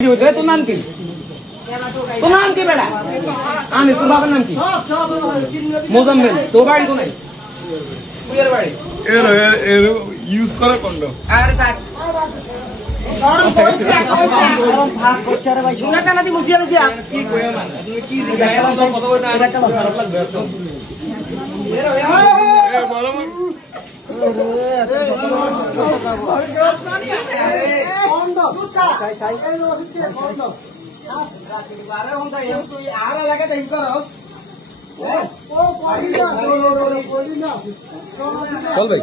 তোর নাম কি? তোর নাম কি বেড়া? আমি তোর বাবার নাম কি? মোজাম্মেল। তোর বাড়ি কোনায়? কুয়ের বাড়ি। এর ইউজ করে কন্ডম। আরে থাক। কি কইয়া মানে? তুমি কি দিগায় কথা বলতে আমার খারাপ লাগবে তো। চল ভাই চল ভাই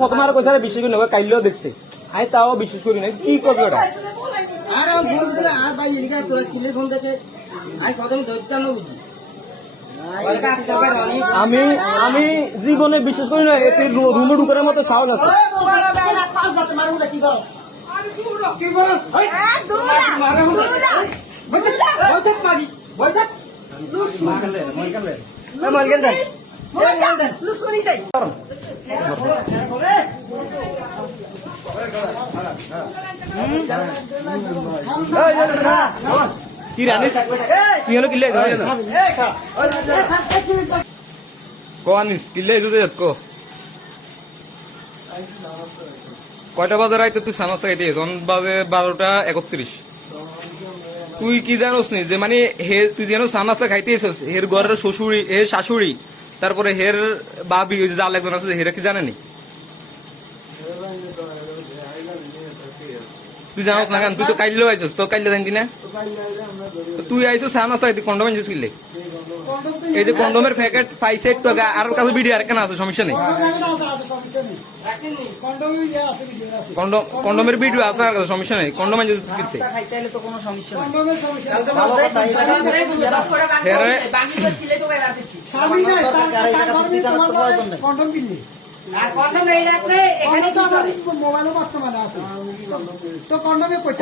প্রথম আর কইছে বিশ্বাস করি না কাইলেও দেখছে আমি তাও বিশ্বাস করি না কি করবে ওটা আমি আমি জীবনে বিশ্বাস করি না এতে রুমে ঢুকার মতো সাহস আছে কি রানিস কি হলো কিলে কোয়ানিস কিলে দুধে যাত কো কয়টা বাজে রাইতে তুই সানাস খাইতে জন বাজে 12:31 তুই কি জানোস নি যে মানে হে তুই যেন সানাসটা খাইতে এসেছিস হের ঘরের শ্বশুরি হে শাশুড়ি তারপরে হের বাবি ওই যে জাল একজন আছে হেরা কি জানেনি তুই জানোস না কেন তুই তো কাইলেও আইসস তো কাইলে জানতি না তুই আইসো সানাস খাইতে কন্ডম আনছিস কিলে এই যে কন্ডমের প্যাকেট পাইছে একটু আগে আর কাছে ভিডিও আর কেন আছে সমস্যা নেই কন্ডমের ভিডিও আছে আর কাছে সমস্যা নেই কন্ডম আনছিস কিনতে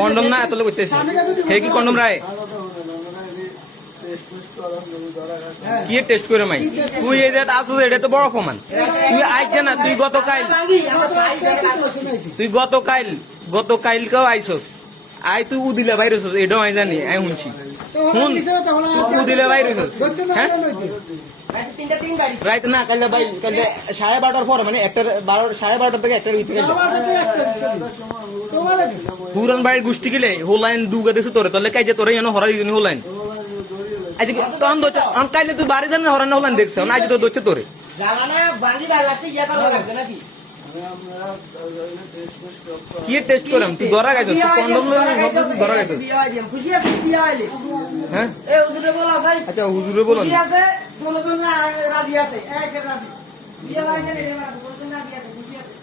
কন্ডম না এত লোক করতেছে হে কি কন্ডম রায় কি টেস্ট করে মাই তুই এই যে আসছিস এটা তো বড় প্রমাণ তুই আইছ না তুই গতকাল কেউ আইসস আই তুই উদিলে বাইরে হইছস এটাও আমি জানি আমি শুনছি শুন তুই উদিলে বাইরে হইছস হ্যাঁ রাইত না কাল ভাই কাল 12:30 পর মানে 12:30 থেকে 1টার ভিতরে পুরান বাড়ির গোষ্ঠী গেলে হোলাইন দুগা দেশে তোরে তোলে কাজে তোরে এনে হরা দিনি হোলাইন আজ তখন দোচ আম কাইলে তুই বাড়ি জানি হরা না হোলাইন দেখছ না আজ তো দোচ্ছে তোরে জানা বাড়ি লাগতে ইয়া করা লাগবে নাকি কি টেস্ট করম তুই ধরা গেছিস তুই কন্ডম লই ধরা গেছিস খুশি আছিস বিয়া আইলে হ্যাঁ এ হুজুরে বলা ভাই আচ্ছা হুজুরে বলা কি আছে কোনজন রাজি আছে এক রাজি বিয়া লাগে রে কোনজন রাজি আছে খুশি আছে